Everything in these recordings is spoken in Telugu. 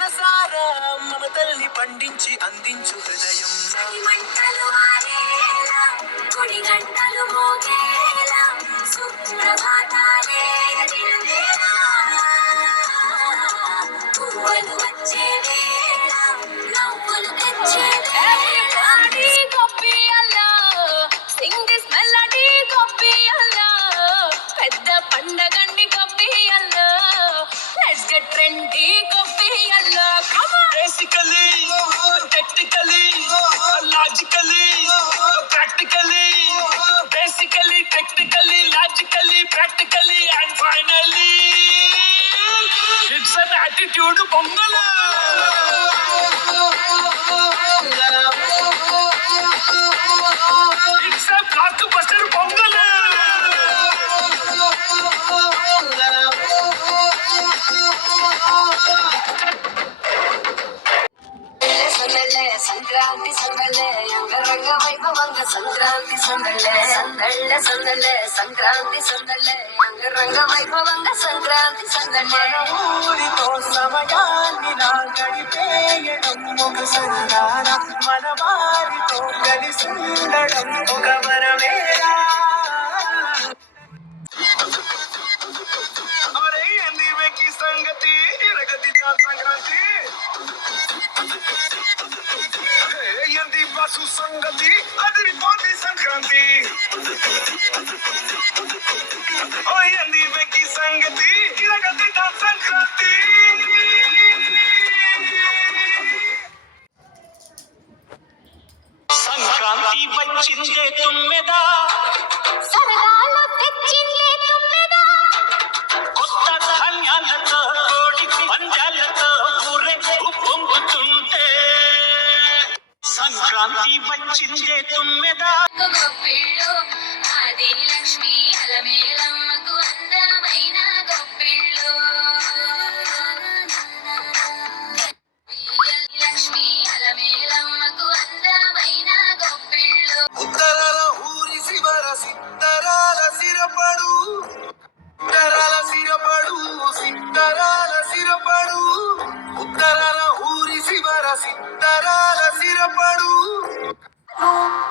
మనసారా మమతల్ని పండించి అందించు హృదయం గంటలు మోగేలా సుప్రభాతాలే దినవేళ పువ్వులు వచ్చే వేళ నవ్వులు తెచ్చే Everybody copy Allah sing this melody copy Allah పెద్ద పండగండి copy Allah let's get trendy copy Allah come on basically technically logically practically basically technically logically practically and finally it's an attitude pongal it's a blockbuster pongal Sankranti సందళ్ళే అంగరంగ వైభవంగ సంక్రాంతి సందళ్ళే సందళ్ళ సందళ్ళే సంక్రాంతి సందళ్ళే అంగరంగ వైభవంగ సంక్రాంతి సందళ్ళే ఊరితో సమయాన్ని నా గడిపేయడం ఒక సందాన మన వారితో కలిసి ఉండడం ఒక వరమేరా అరే ఎన్ని సంగతి ఇరగతి సంక్రాంతి సుసంగతి అదిరిపోతే సంక్రాంతి ఓయంది వెక్కి సంగతి ఇరగతి సంక్రాంతి సంక్రాంతి వచ్చిందే తుమ్మెదా సరదాల తెచ్చిందే తుమ్మెదా కొత్త ధాన్యాలతో కోడి పంజాలతో ఊరే పొంగుతుంటే సంక్రాంతి వచ్చిందే తుమ్మెదా గొప్పిళ్ళు ఆదిని లక్ష్మి అలమేలమ్మకు అందమైన గొప్పిళ్ళు లక్ష్మి అలమేలమ్మకు అందమైన గొప్పిళ్ళు ఉత్తరాల ఊరి శివర సిత్తరాల సిరపడు ఉత్తరాల సిరపడు సిత్తరాల సిరపడు ఉత్తరాల ఊరి శివర సిత్తరాల సిరపడు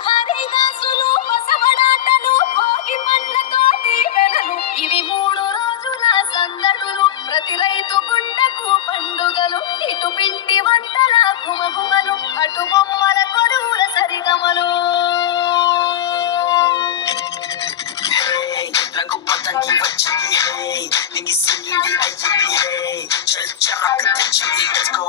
హరిదాసులు బసవడాటలు భోగి పండ్లతో దీవెనలు ఇవి 3 రోజుల సందడులు ప్రతి రైతు గుండెకు పండుగలు ఇటు పిండి వంటల గుమగుమలు అటు బొమ్మల కొడువుల సరిగమలు రంగు పతంగి వచ్చింది హే నింగి సింగిడి అయ్యింది హే చల్ చరక తెచ్చింది లెట్స్ గో